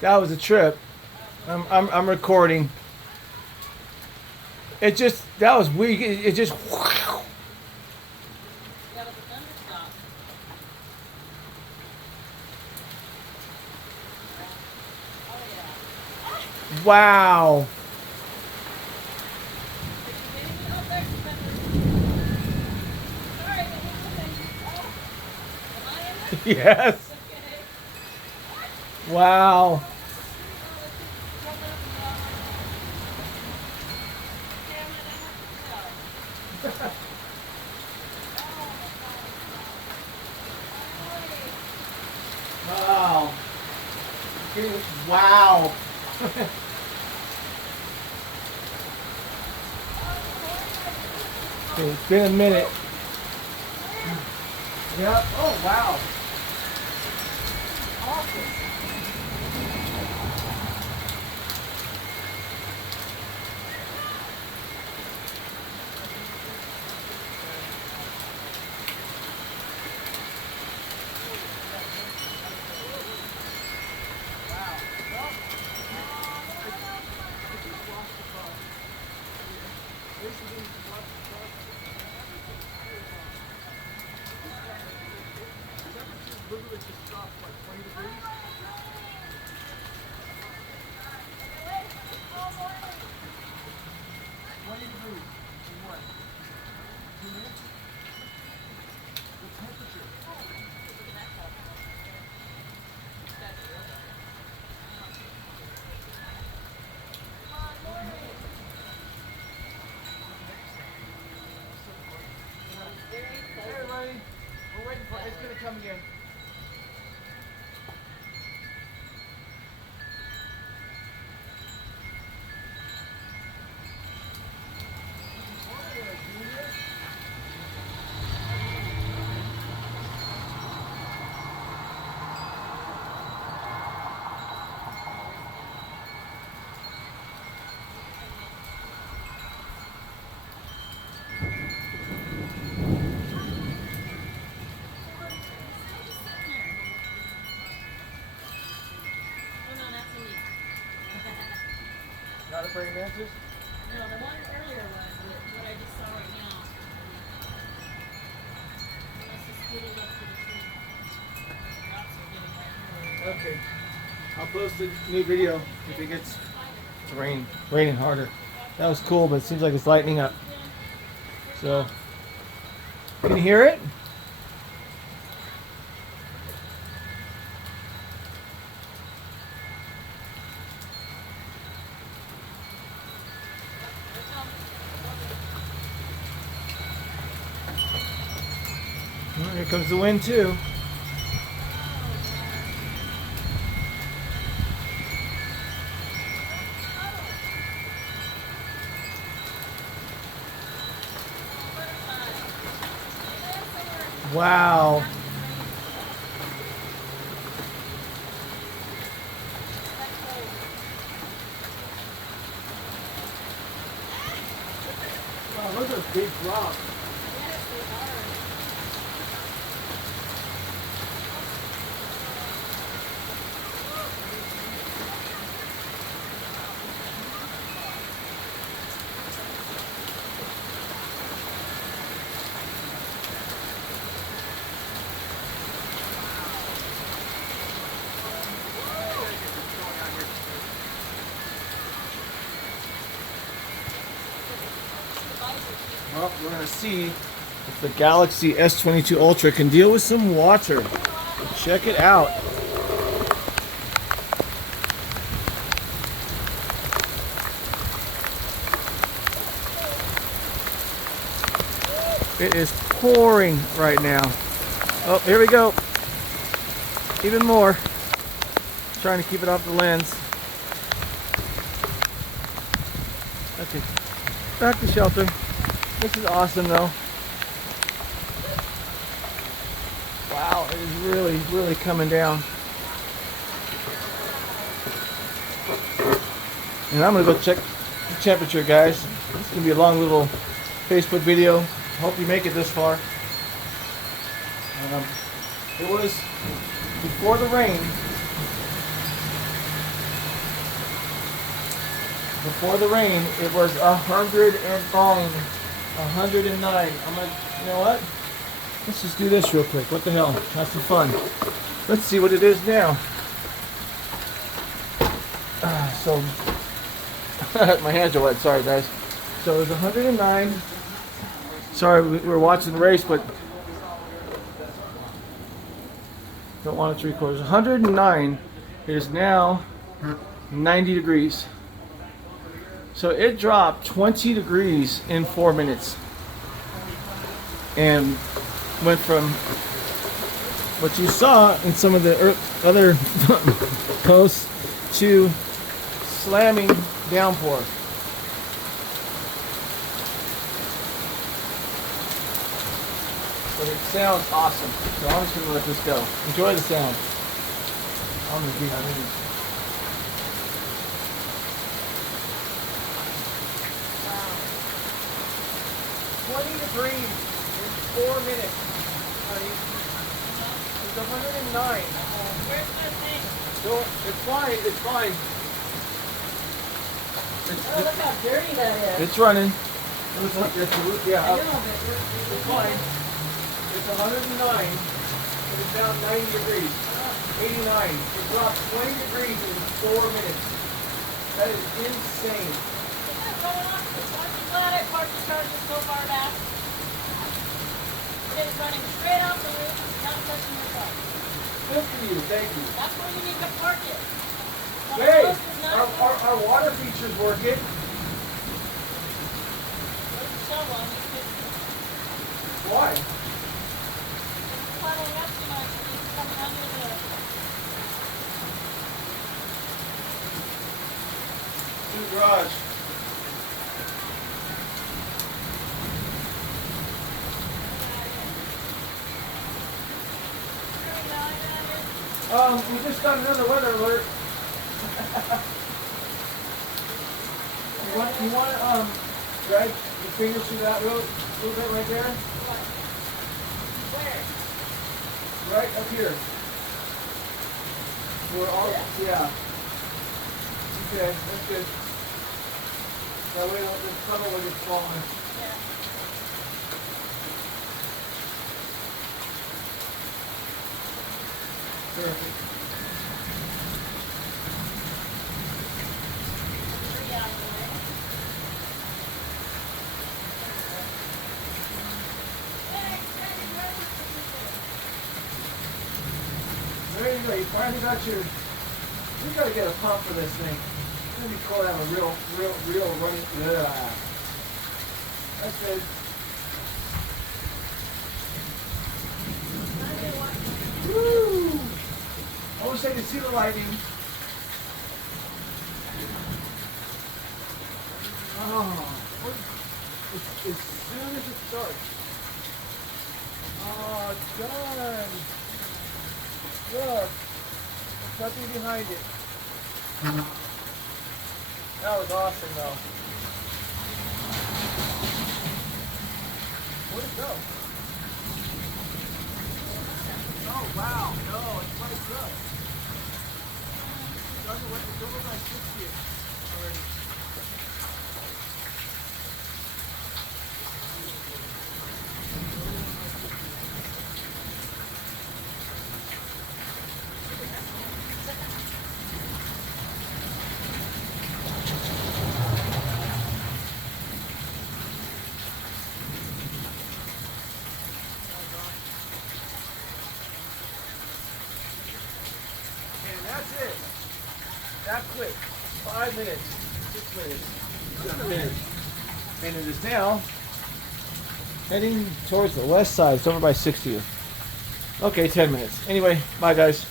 That was a trip. I'm recording. It just that was weak. It just. Wow. Yes. Wow. Wow. Wow. Okay, it's been a minute. Yep. Oh wow. Awesome. Hey everybody, we're waiting for it. It's gonna come again. Not a praying mantis? No, the one earlier was what I just saw right now. Unless it's scootable up to the tree. The rocks are getting right here. Okay. I'll post a new video if it gets raining harder. That was cool, but it seems like it's lightening up. So, can you hear it? Oh, here comes the wind too. Wow. Wow, those are big rocks. Well, we're going to see if the Galaxy S22 Ultra can deal with some water. Check it out. It is pouring right now. Oh, here we go. Even more. Trying to keep it off the lens. Okay, back to shelter. This is awesome though. Wow, it is really, really coming down. And I'm gonna go check the temperature, guys. It's gonna be a long little Facebook video. Hope you make it this far. It was before the rain. before the rain, it was 109. 109. I'm gonna, you know what? Let's just do this real quick. What the hell? Have some fun. Let's see what it is now. So, my hands are wet. Sorry, guys. So it was 109. Sorry, we were watching the race, but don't want it 3/4. 109. It is now 90 degrees. So it dropped 20 degrees in 4 minutes. And went from what you saw in some of the other posts to slamming downpour. But it sounds awesome. So I'm just gonna let this go. Enjoy the sound. I'm gonna be on it. Wow. 20 degrees in 4 minutes. Honey. It's 109. Where's the thing? So it's fine. It's fine. Oh, look how dirty that is. It's running. It looks like it's yeah. I know, but It's fine. It's 109. And it's down 90 degrees. 89. It dropped 20 degrees in 4 minutes. That is insane. Isn't that going on? Aren't you glad I parked the charger so far back? It is running straight off the roof, not touching your car. Good for you. Thank you. That's where you need to park it. The Hey, host is not our water feature's working. Where's the shovel? I need to Why? it's puddling up too much. It's coming under the To the garage. We just got another weather alert. you want to drag your fingers through that little bit right there? Where? Right up here. We're all, yeah. Okay, that's good. That way the tunnel will get smaller. Yeah. Perfect. 3 out of the way. There you go. You finally got your. We got to get a pump for this thing. It's gonna be cool to have a real running. Yeah. That's good. Woo! I wish I could see the lightning. Oh, as soon as it starts. Oh, it's done. Look, there's nothing behind it. That was awesome, though. Where'd it go? Oh, wow. No, it's right up. It's over by 60 already. And that's it. That quick. 5 minutes. 6 minutes. 7 minutes. And it is now heading towards the west side. It's over by 60th. Okay, 10 minutes. Anyway, bye guys.